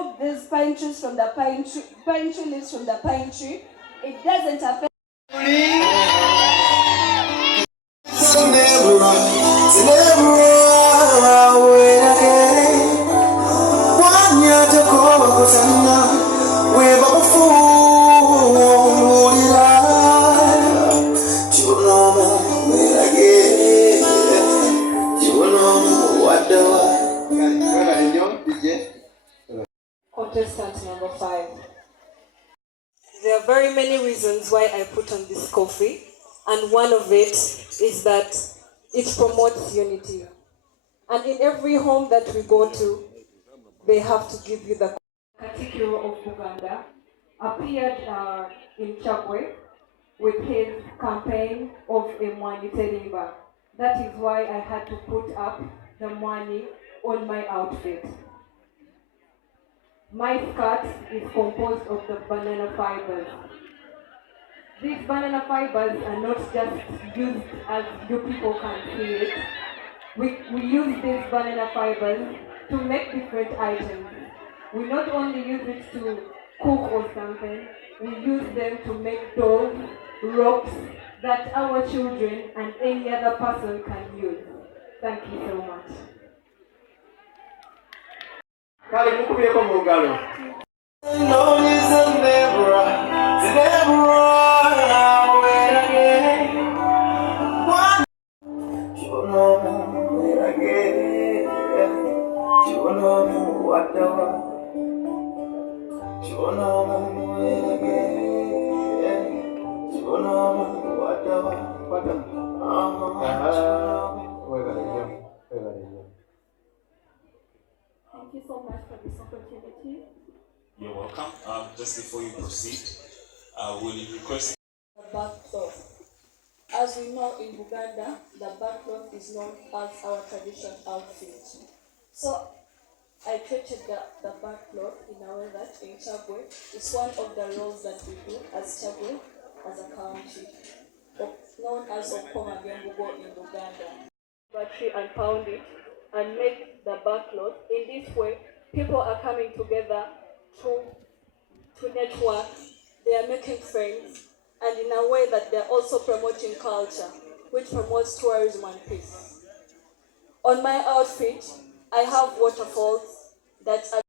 remove these pine trees from the pine tree leaves from the pine tree, it doesn't affect. Contestant number 5. There are very many reasons why I put on this coffee, and one of it is that it promotes unity. And in every home that we go to, they have to give you the Katikkiro of Buganda appeared in Kyagwe with his campaign of a Mwani Terimba. That is why I had to put up the Mwani on my outfit. My skirt is composed of the banana fibers. These banana fibers are not just used as you people can see it. We use these banana fibers to make different items. We not only use it to cook or something, we use them to make dolls, ropes that our children and any other person can use. Thank you so much. Kale mukubyeko mu ngalo. Thank you so much for this opportunity. You're welcome. Just before you proceed, will you request the backcloth? As we know in Buganda, the backcloth is known as our traditional outfit. So I created the backcloth in a way that in Kyagwe, it's one of the roles that we do as Kyagwe, as a country, known as Okusinziira in Buganda. Battery and pound it and make the backcloth. In this way, people are coming together to network, they are making friends, and in a way that they're also promoting culture, which promotes tourism and peace. On my outfit, I have waterfalls that are